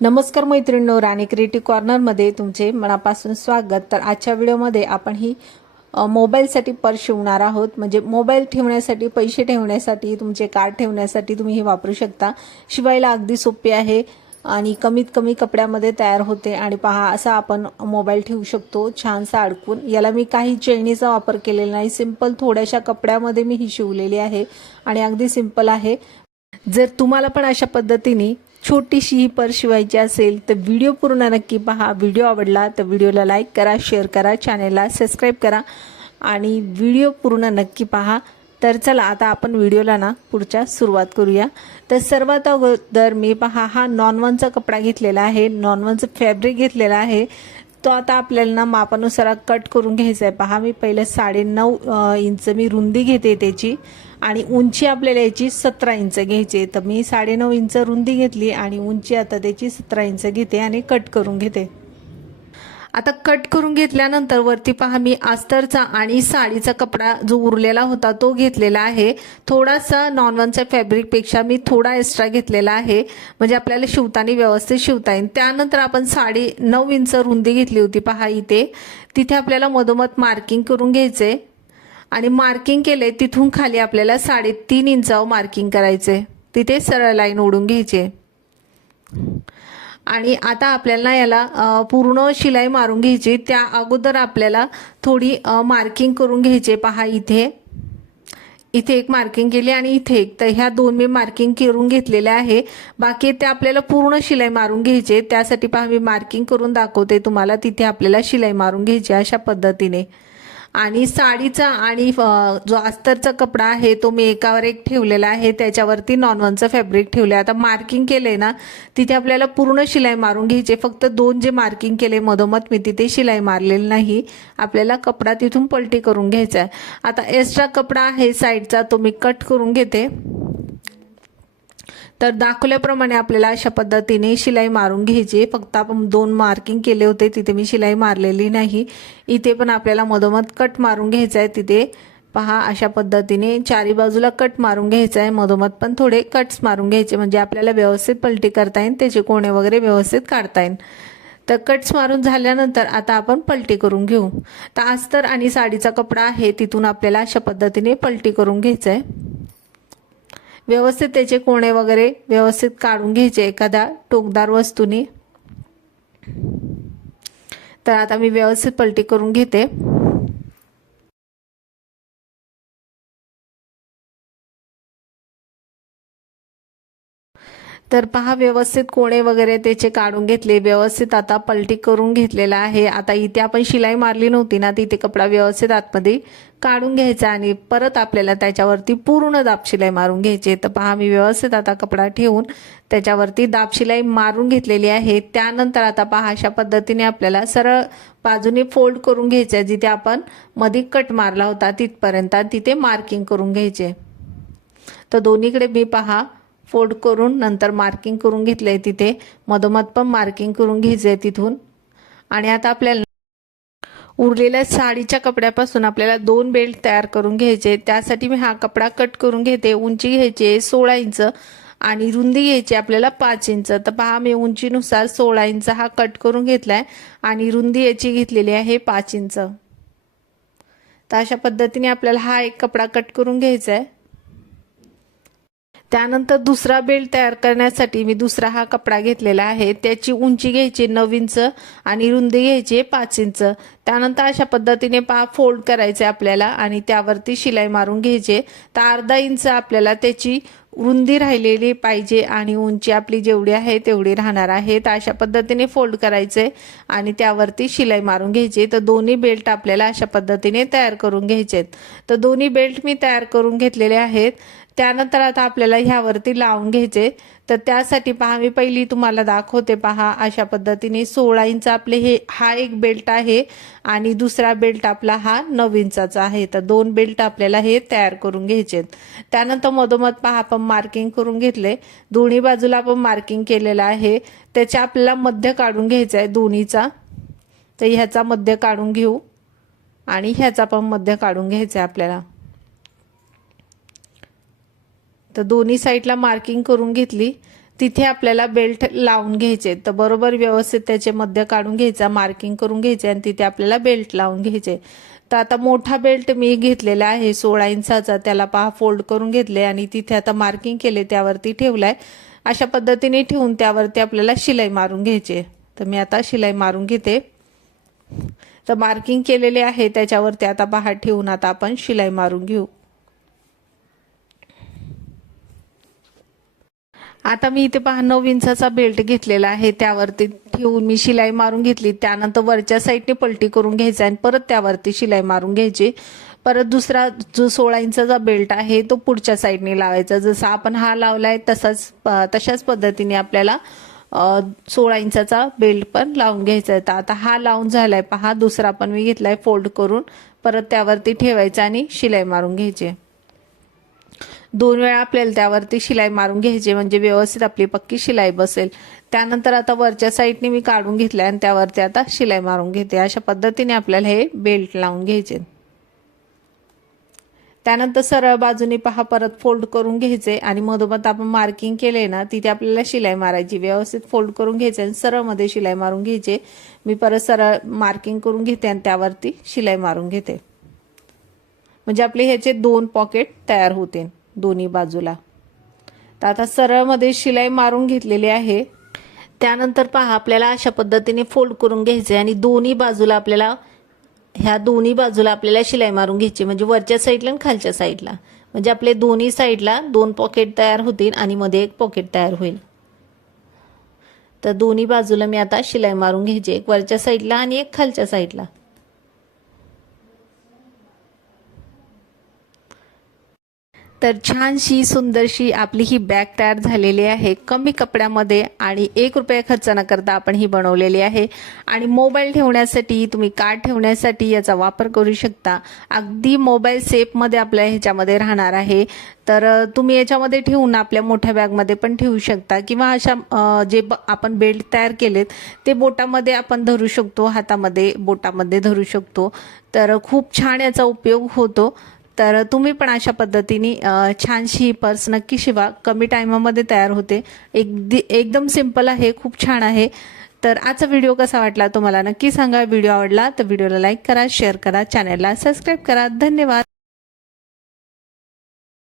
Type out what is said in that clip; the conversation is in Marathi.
नमस्कार मैत्रिणींनो, राणी क्रिएटिव्ह कॉर्नरमध्ये तुमचे मनापासून स्वागत। तर आजच्या व्हिडिओमध्ये आपण ही मोबाईलसाठी पर्स शिवणार आहोत। म्हणजे मोबाईल ठेवण्यासाठी, पैसे ठेवण्यासाठी, तुमचे कार्ड ठेवण्यासाठी तुम्ही हे वापरू शकता। शिवायला अगदी सोपी आहे आणि कमीत कमी कपड्यामध्ये तयार होते। आणि पहा, असा आपण मोबाईल ठेवू शकतो छानसा अडकून। याला मी काही चैनीचा वापर केलेला नाही, सिंपल थोड्याशा कपड्यामध्ये मी ही शिवलेली आहे आणि अगदी सिंपल आहे। जर तुम्हाला पण अशा पद्धतीने छोटीशी ही पर्स शिवायची असेल तर व्हिडिओ पूर्ण नक्की पहा। व्हिडिओ आवडला तर व्हिडिओला लाईक करा, शेअर करा, चॅनेलला सबस्क्राईब करा आणि व्हिडिओ पूर्ण नक्की पहा। तर चला आता आपण व्हिडिओला पुढच्या सुरुवात करूया। तर सर्वात अगोदर मी पहा हा नॉनवनचा कपडा घेतलेला आहे, नॉनवनचं फॅब्रिक घेतलेला आहे। तो आता आपल्याला मापानुसार कट करून घ्यायचा आहे। पहा, मी पहिले 9.5 इंच मी रुंदी घेते त्याची आणि उंची आपल्याला याची 17 इंच घ्यायची। तर मी 9.5 इंच रुंदी घेतली आणि उंची आता त्याची 17 इंच घेते आणि कट करून घेते। आता कट करून घेतल्यानंतर वरती पहा मी अस्तरचा आणि साडीचा कपडा जो उरलेला होता तो घेतलेला आहे। थोडासा नॉनवनच्या फॅब्रिक पेक्षा मी थोडा एक्स्ट्रा घेतलेला आहे, म्हणजे आपल्याला शिवताना व्यवस्थित शिवता येईल। त्यानंतर आपण 9.5 इंच रुंदी घेतली होती पहा इथे, तिथे आपल्याला मधोमध मार्किंग करून घ्यायचे आणि मार्किंग केले तिथून खाली आपल्याला 3.5 इंचावर मार्किंग करायचे। तिथे सरळ लाईन ओढून घ्यायचे आणि आता आपल्याला याला पूर्ण शिलाई मारून घ्यायची। त्या अगोदर आपल्याला थोडी मार्किंग करून घ्यायचे। पहा इथे एक मार्किंग केली आणि इथे एक, तर ह्या दोन मी मार्किंग करून घेतलेल्या आहे। बाकी ते आपल्याला पूर्ण शिलाई मारून घ्यायचे। त्यासाठी पहा मी मार्किंग करून दाखवते तुम्हाला, तिथे आपल्याला शिलाई मारून घ्यायची अशा पद्धतीने। आणि साडीचा आणि जो अस्तरचा कपडा आहे तो मी एकावर एक ठेवलेला आहे, त्याच्यावरती नॉनवनचं फॅब्रिक ठेवले। आता मार्किंग केले ना तिथे आपल्याला पूर्ण शिलाई मारून घ्यायची। फक्त दोन जे मार्किंग केले मधोमध मी तिथे शिलाई मारलेली नाही, आपल्याला कपडा तिथून पलटी करून घ्यायचा आहे। आता एक्स्ट्रा कपडा आहे साईडचा तो मी कट करून घेते। तर दाखवल्याप्रमाणे आपल्याला अशा पद्धतीने शिलाई मारून घ्यायची। फक्त आपण दोन मार्किंग केले होते तिथे मी शिलाई मारलेली नाही। इथे पण आपल्याला मधोमध कट मारून घ्यायचा आहे। तिथे पहा अशा पद्धतीने चारी बाजूला कट मारून घ्यायचा आहे, मधोमध पण थोडे कट्स मारून घ्यायचे, म्हणजे आपल्याला व्यवस्थित पलटी करता येईल, त्याचे कोणे वगैरे व्यवस्थित काढता येईल। तर कट्स मारून झाल्यानंतर आता आपण पलटी करून घेऊ। तर अस्तर आणि साडीचा कपडा आहे तिथून आपल्याला अशा पद्धतीने पलटी करून घ्यायचं आहे। व्यवस्थित त्याचे कोणे वगैरे व्यवस्थित काढून घ्यायचे एखाद्या टोकदार वस्तूने। तर आता मी व्यवस्थित पलटी करून घेते। तर पहा व्यवस्थित कोणे वगैरे त्याचे काढून घेतले, व्यवस्थित आता पलटी करून घेतलेला आहे। आता इथे आपण शिलाई मारली नव्हती ना, तिथे कपडा व्यवस्थित आतमध्ये काढून घ्यायचा आणि परत आपल्याला त्याच्यावरती पूर्ण दाब शिलाई मारून घ्यायची। तर पहा मी व्यवस्थित आता कपडा ठेवून त्याच्यावरती दाब शिलाई मारून घेतलेली आहे। त्यानंतर आता पहा अशा पद्धतीने आपल्याला सरळ बाजूने फोल्ड करून घ्यायचे, जिथे आपण मध्ये कट मारला होता तिथपर्यंत तिथे मार्किंग करून घ्यायचे। तर दोन्हीकडे मी पहा फोल्ड करून नंतर मार्किंग करून घेतलंय, तिथे मधोमध पण मार्किंग करून घ्यायचंय तिथून। आणि आता आपल्याला उरलेल्या साडीच्या कपड्यापासून आपल्याला 2 बेल्ट तयार करून घ्यायचे। त्यासाठी मी हा कपडा कट करून घेते। उंची घ्यायची 16 इंच आणि रुंदी घ्यायची आपल्याला 5 इंच। तर पहा मी उंचीनुसार 16 इंच हा कट करून घेतलाय आणि रुंदी याची घेतलेली आहे 5 इंच। तर अशा पद्धतीने आपल्याला हा एक कपडा कट करून घ्यायचा आहे। त्यानंतर दुसरा बेल्ट तयार करण्यासाठी मी दुसरा हा कपडा घेतलेला आहे, त्याची उंची घ्यायची 9 इंच आणि रुंदी घ्यायची 5 इंच। त्यानंतर अशा पद्धतीने फोल्ड करायचे आपल्याला आणि त्यावरती शिलाई मारून घ्यायचे। तर अर्धा इंच आपल्याला त्याची रुंदी राहिलेली पाहिजे आणि उंची आपली जेवढी आहे तेवढी राहणार आहे। तर अशा पद्धतीने फोल्ड करायचे आणि त्यावरती शिलाई मारून घ्यायची। तर दोन्ही बेल्ट आपल्याला अशा पद्धतीने तयार करून घ्यायचे। तर दोन्ही बेल्ट मी तयार करून घेतलेले आहेत। त्यानंतर आता आपल्याला ह्यावरती लावून घ्यायचे। तर त्यासाठी पहा मी पहिली तुम्हाला दाखवते। पहा अशा पद्धतीने 16 इंच आपले हा एक बेल्ट आहे आणि दुसरा बेल्ट आपला हा 9 इंचाचा आहे। तर 2 बेल्ट आपल्याला हे तयार करून घ्यायचे। त्यानंतर मधोमध पहा आपण मार्किंग करून घेतले, दोन्ही बाजूला आपण मार्किंग केलेलं आहे। त्याच्या आपल्याला मध्य काढून घ्यायचा आहे दोन्हीचा। तर ह्याचा मध्य काढून घेऊ आणि ह्याचा पण मध्य काढून घ्यायचा आहे आपल्याला। तर दोन्ही साईडला मार्किंग करून घेतली। तिथे आपल्याला बेल्ट लावून घ्यायचे. तर बरोबर व्यवस्थित त्याचे मध्य काढून घ्यायचा, मार्किंग करून घ्यायचे आणि तिथे आपल्याला बेल्ट लावून घ्यायचे. तर आता मोठा बेल्ट मी घेतलेला आहे 16 इंचाचा, त्याला पहा फोल्ड करून घेतले आणि तिथे आता मार्किंग केले, त्यावरती ठेवलाय. अशा पद्धतीने ठेवून त्यावरती आपल्याला शिलाई मारून घ्यायची. तर मी आता शिलाई मारून घेते. तर मार्किंग केलेले आहे त्याच्यावरती आता पहा ठेवून आता आपण शिलाई मारून घेऊ. आता मी इथे पहा 9 इंचाचा बेल्ट घेतलेला आहे, त्यावरती ठेवून मी शिलाई मारून घेतली. त्यानंतर वरच्या साईडने पलटी करून घ्यायचा आणि परत त्यावरती शिलाई मारून घ्यायची. परत दुसरा जो 16 इंचाचा बेल्ट आहे तो पुढच्या साईडने लावायचा. जसा आपण हा लावलाय तशाच पद्धतीने आपल्याला 16 इंचाचा बेल्ट पण लावून घ्यायचा आहे. तर आता हा लावून झालाय पहा. दुसरा पण मी घेतलाय फोल्ड करून, परत त्यावरती ठेवायचा आणि शिलाई मारून घ्यायची. 2 वेळा आपल्याला त्यावरती शिलाई मारून घ्यायची, म्हणजे व्यवस्थित आपली पक्की शिलाई बसेल. त्यानंतर आता वरच्या साईडने मी काढून घेतले आणि त्यावरती आता शिलाई मारून घेते. अशा पद्धतीने आपल्याला हे बेल्ट लावून घ्यायचे. त्यानंतर सरळ बाजूने पहा परत फोल्ड करून घ्यायचे आणि मधोमध आपण मार्किंग केले ना तिथे आपल्याला शिलाई मारायची. व्यवस्थित फोल्ड करून घ्यायचे आणि सरळ मध्ये शिलाई मारून घ्यायचे. मी परत सरळ मार्किंग करून घेते आणि त्यावरती शिलाई मारून घेते, म्हणजे आपले ह्याचे 2 पॉकेट तयार होते दोन्ही बाजूला. तर आता सरळ मध्ये शिलाई मारून घेतलेली आहे. त्यानंतर पहा आपल्याला अशा पद्धतीने फोल्ड करून घ्यायचे आणि दोन्ही बाजूला आपल्याला शिलाई मारून घ्यायची, म्हणजे वरच्या साईडला आणि खालच्या साईडला, म्हणजे आपले दोन्ही साईडला 2 पॉकेट तयार होतील आणि मध्ये 1 पॉकेट तयार होईल. तर दोन्ही बाजूला मी आता शिलाई मारून घ्यायची, एक वरच्या साईडला आणि एक खालच्या साईडला. तर छानशी सुंदरशी आपली ही बॅग तयार झालेली आहे. कमी कपड्यामध्ये आणि 1 रुपया खर्च न करता आपण ही बनवलेली आहे. आणि मोबाईल ठेवण्यासाठी, तुम्ही कार्ड ठेवण्यासाठी याचा वापर करू शकता. अगदी मोबाईल सेफमध्ये आपल्या ह्याच्यामध्ये राहणार आहे. तर तुम्ही याच्यामध्ये ठेवून आपल्या मोठ्या बॅगमध्ये पण ठेवू शकता, किंवा अशा जे आपण बेल्ट तयार केलेत ते बोटामध्ये आपण धरू शकतो, हातामध्ये बोटामध्ये धरू शकतो. तर खूप छान याचा उपयोग होतो. तर तुम्ही पण अशा पद्धतीने छानशी पर्स नक्की शिवा. कमी टायमामध्ये तयार होते. एकदम सिंपल आहे, खूप छान आहे. तर आजचा व्हिडिओ कसा वाटला तुम्हाला नक्की सांगा. व्हिडिओ आवडला तर व्हिडिओला लाईक करा, शेअर करा, चॅनलला सबस्क्राईब करा. धन्यवाद.